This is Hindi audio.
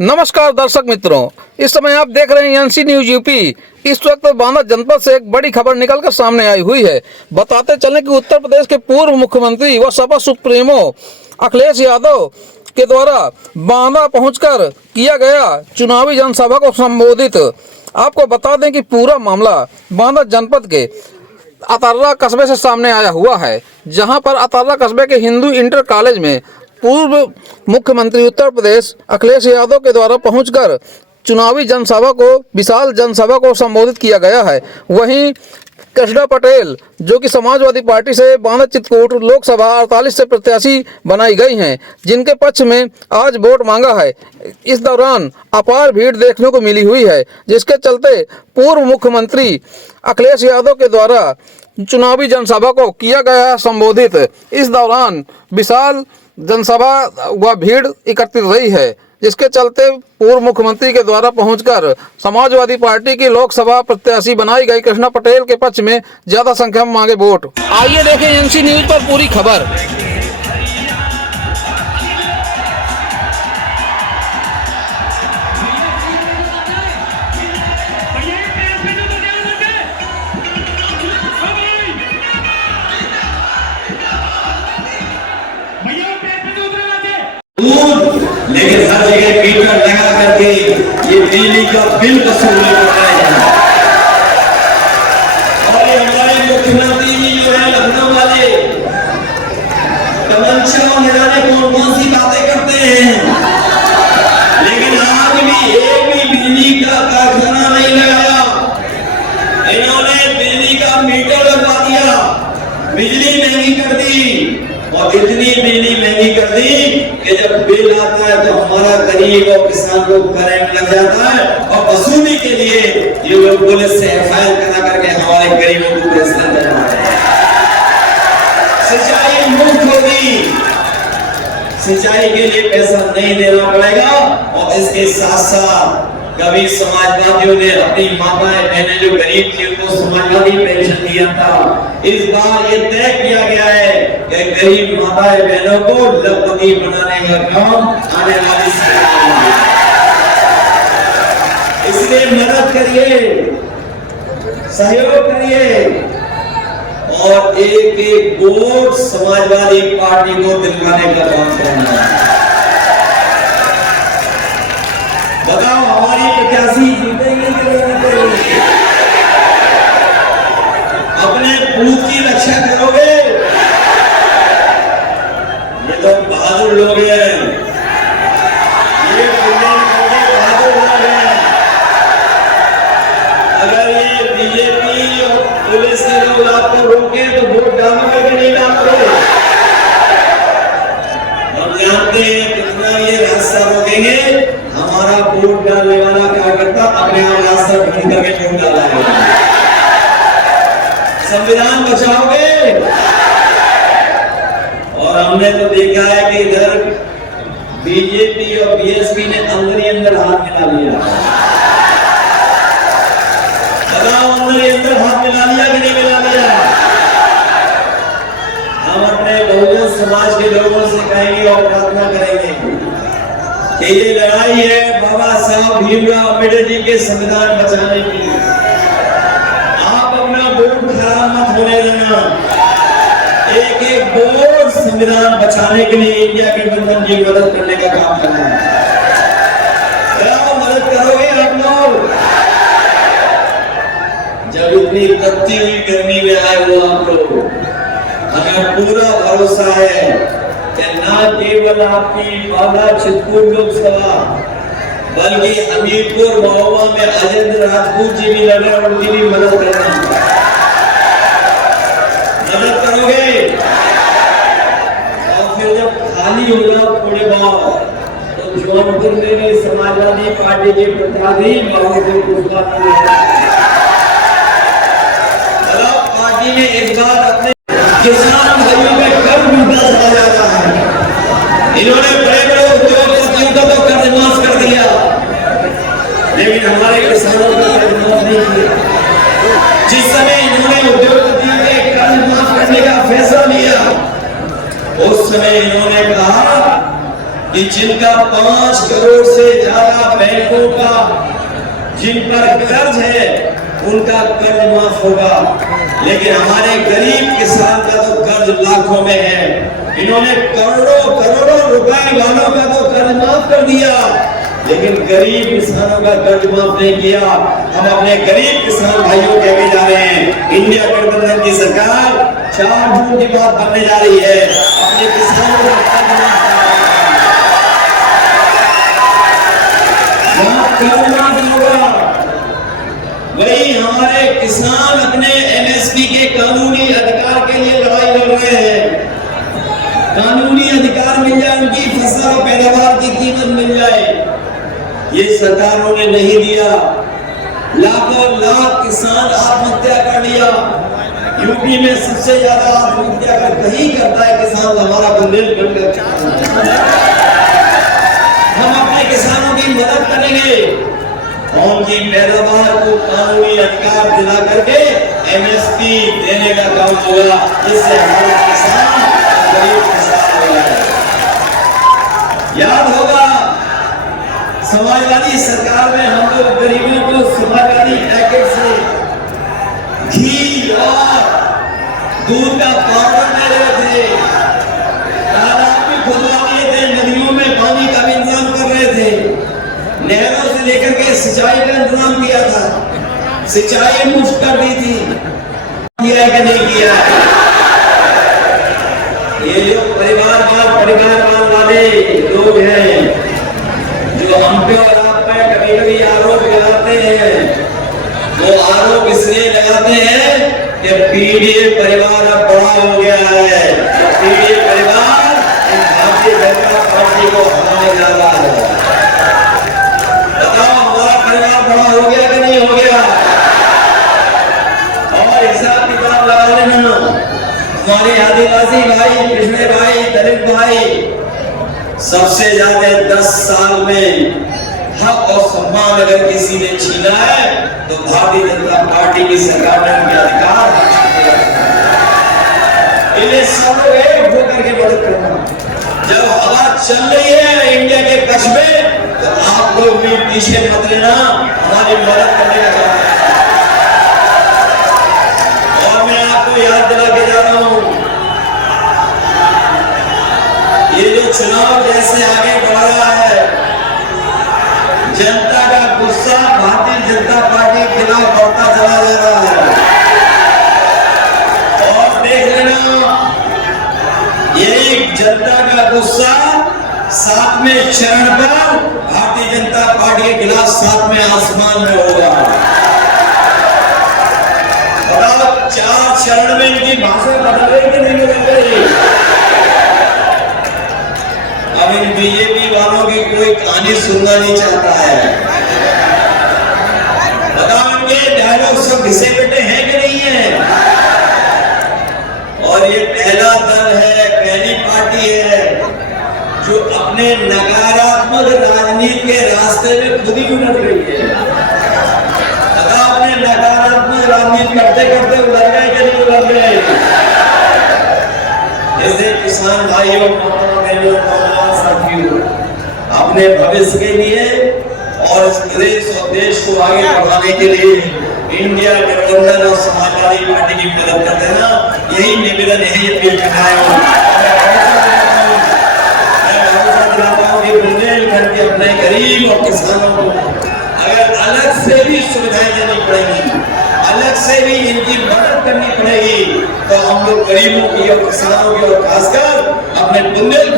नमस्कार दर्शक मित्रों, इस समय आप देख रहे हैं एनसी न्यूज यूपी। इस वक्त बांदा जनपद से एक बड़ी खबर निकलकर सामने आई हुई है। बताते चलें कि उत्तर प्रदेश के पूर्व मुख्यमंत्री व सपा सुप्रीमो अखिलेश यादव के द्वारा बांदा पहुंचकर किया गया चुनावी जनसभा को संबोधित। आपको बता दें कि पूरा मामला बांदा जनपद के अतर्रा कस्बे से सामने आया हुआ है, जहां पर अतर्रा कस्बे के हिंदू इंटर कॉलेज में पूर्व मुख्यमंत्री उत्तर प्रदेश अखिलेश यादव के द्वारा पहुंचकर चुनावी जनसभा को विशाल जनसभा को संबोधित किया गया है। वहीं कृष्णा पटेल जो कि समाजवादी पार्टी से बांदा चित्रकूट लोकसभा 48 से प्रत्याशी बनाई गई हैं, जिनके पक्ष में आज वोट मांगा है। इस दौरान अपार भीड़ देखने को मिली हुई है, जिसके चलते पूर्व मुख्यमंत्री अखिलेश यादव के द्वारा चुनावी जनसभा को किया गया संबोधित। इस दौरान विशाल जनसभा व भीड़ एकत्रित रही है, जिसके चलते पूर्व मुख्यमंत्री के द्वारा पहुंचकर समाजवादी पार्टी की लोकसभा प्रत्याशी बनाई गई कृष्णा पटेल के पक्ष में ज्यादा संख्या में मांगे वोट। आइए देखें एनसी न्यूज पर पूरी खबर। लेकिन हर जगह मीटर लगा करके ये बिजली का बिल वसूलने को बनाया जाए। और ये हमारे मुख्यमंत्री जी जो है लखनऊ वाले तमंचा हिलाने कौन कौन सी बातें करते हैं, लेकिन आज भी एक भी बिजली का कारखाना नहीं लगाया। इन्होंने बिजली का मीटर लगवा दिया, बिजली महंगी कर दी, और इतनी बिजली महंगी कर दी कि जब बिल आता है तो हमारा गरीब और किसान को करंट लग जाता है, और वसूली के लिए ये लोग पुलिस से एफआईआर करा करके हमारे गरीबों को पैसा दिला रहे हैं। सिंचाई मुफ्त होगी, सिंचाई के लिए पैसा नहीं देना पड़ेगा। और इसके साथ साथ कभी समाजवादियों ने अपनी माताएं बहनें जो गरीब थी उनको समाजवादी पेंशन दिया था। इस बार ये तय किया गया है कि गरीब माताएं बहनों को लखपति बनाने का काम आने वाली सरकार में, इसलिए मदद करिए, सहयोग करिए, और एक एक वोट समाजवादी पार्टी को दिलवाने का काम करना है। बताओ हमारी प्रत्याशी जीतेंगे कि नहीं जीतेंगे? अपने बूथ की रक्षा करोगे? ये तो बहादुर लोग हैं, ये बहादुर लोग हैं। अगर ये बीजेपी और पुलिस के लोग आपको रोके तो वोट डालोगे कि नहीं डालोगे? हम जानते हैं कितना ये रास्ता रोकेंगे। हमारा वोट डालने वाला कार्यकर्ता अपने आप रास्ता ढूंढ करके वोट डालेगा। संविधान बचाओगे? और हमने तो देखा है कि इधर बीजेपी और बीएसपी ने अंदर ही अंदर हाथ मिला लिया। बताओ अंदर ही अंदर हाथ मिला लिया कि नहीं मिला लिया? हम अपने बहुजन समाज के लोगों से कहेंगे और प्रार्थना करेंगे कि ये लड़ाई है बाबा साहब भीमराव अम्बेडकर जी के संविधान बचाने की। आप अपना वोट खराब मत होने देना। एक एक वोट संविधान बचाने के लिए इंडिया के गठबंधन की मदद करने का काम करना है। क्या मदद करोगे आप लोग? जब इतनी तपती हुई गर्मी में आए हो आप लोग, हमें पूरा भरोसा है कि न केवल आपकी बांदा चित्रकूट लोकसभा बल्कि हमीरपुर महोबा में अजेंद्र राजपूत जी भी लड़ रहे हैं, उनकी भी मदद करना। मदद करोगे? और फिर जब खाली होगा पूरे गांव तो जौनपुर में भी समाजवादी पार्टी के प्रत्याशी बहादुर कुशवाहा पार्टी ने इस बार अपने किसान भाइयों में कर्ज मुद्दा चला जाता है। इन्होंने बड़े बड़े उद्योगपतियों का तो कर्ज माफ कर दिया, लेकिन हमारे किसानों का कर्ज माफ नहीं किया। जिस समय इन्होंने उद्योगपतियों के कर्ज माफ करने का फैसला लिया, उस समय इन्होंने कहा कि जिनका 5 करोड़ से ज्यादा बैंकों का जिन पर कर्ज है उनका कर्ज माफ होगा, लेकिन हमारे गरीब किसान का तो कर्ज लाखों में है। इन्होंने करोड़ों करोड़ों रुपए वालों का तो कर्ज माफ कर दिया, लेकिन गरीब किसानों का कर्ज माफ नहीं किया। हम अपने गरीब किसान भाइयों को कहने जा रहे हैं, इंडिया गठबंधन की सरकार 4 जून की बात बनने जा रही है, अपने किसानों का कर्ज माफ करना होगा। वही हमारे किसान अपने एमएसपी के कानूनी अधिकार के लिए लड़ाई लड़ रहे हैं। कानूनी अधिकार मिल जाए, उनकी फसल और पैदावार की कीमत मिल जाए, ये सरकारों ने नहीं दिया। लाखों लाख किसान आत्महत्या कर लिया। यूपी में सबसे ज्यादा आत्महत्या अगर कहीं करता है किसान, हमारा बुंदेलखंड का। हम अपने किसानों की मदद करेंगे, उनकी पैदावार को कानूनी अधिकार दिला करके एमएसपी देने का काम होगा, जिससे हमारा किसान गरीब किसान होगा। याद होगा समाजवादी सरकार में हम लोग गरीबों को समाजवादी पैकेट से घी और दूध का पाउडर दे रहे थे, तालाब भी खुदवा दिए थे, नदियों में पानी का भी इंतजाम कर रहे थे, नहरों से लेकर के सिंचाई का इंतजाम किया था, सिंचाई मुफ्त कर दी थी। किया कि नहीं किया? ये जो परिवारवाद वाले लोग हैं, जो हम पे और आप पे कभी कभी आरोप लगाते हैं, वो आरोप इसलिए लगाते हैं कि पीडीए परिवार अब बड़ा हो गया है। पीडीए परिवार भारतीय जनता पार्टी को हराने जा रहा है। बताओ हमारा परिवार बड़ा हो गया कि नहीं हो गया? और हिसाब किताब लगा लेना, हमारे आदिवासी भाई, पिछड़े भाई, दलित भाई, सबसे ज्यादा 10 साल में हक और सम्मान अगर किसी ने छीना है तो भारतीय जनता पार्टी की सरकार ने उनके अधिकार इन्हें सब लोग एक होकर के मदद करना। जब हवा चल रही है इंडिया के कस्बे, तो आप लोग भी पीछे मत रहना, हमारी मदद करने का काम है। और मैं आपको याद दिला के जा रहा हूं, ये जो चुनाव जैसे आगे बढ़ रहा है, जनता का गुस्सा भारतीय जनता पार्टी के खिलाफ बढ़ता चला जा रहा है। और देख लेना, यही जनता का गुस्सा 7वें चरण पर भारतीय जनता पार्टी के खिलाफ 7वें आसमान में होगा। बताओ 4 चरण में इनकी भाषा बदल रही कि नहीं बदल रही? अब इन बीजेपी वालों की कोई कहानी सुनना नहीं चाहता है। बताओ इनके डायलॉग सब घिसे पिटे हैं कि नहीं है? और ये पहला दल है, पहली पार्टी है जो अपने नकारात्मक राजनीति के रास्ते में खुद ही उलझ गई है। बताओ अपने नकारात्मक राजनीति करते करते उलझ गए कि नहीं उलझ गए? जैसे किसान भाइयों, साथियों, अपने भविष्य के लिए और इस प्रदेश और देश को आगे बढ़ाने के लिए इंडिया गठबंधन और समाजवादी पार्टी की मदद कर देना, यही निवेदन, यही अपील कर रहा हूं। मैं भरोसा दिलाता हूं कि बुंदेलखंड के अपने गरीब और किसानों को अगर अलग से भी सुविधाएं देनी पड़ेगी, अलग से भी इनकी मदद करनी पड़ेगी, तो हम लोग गरीबों की और किसानों की और खासकर अपने बुंदेलखंड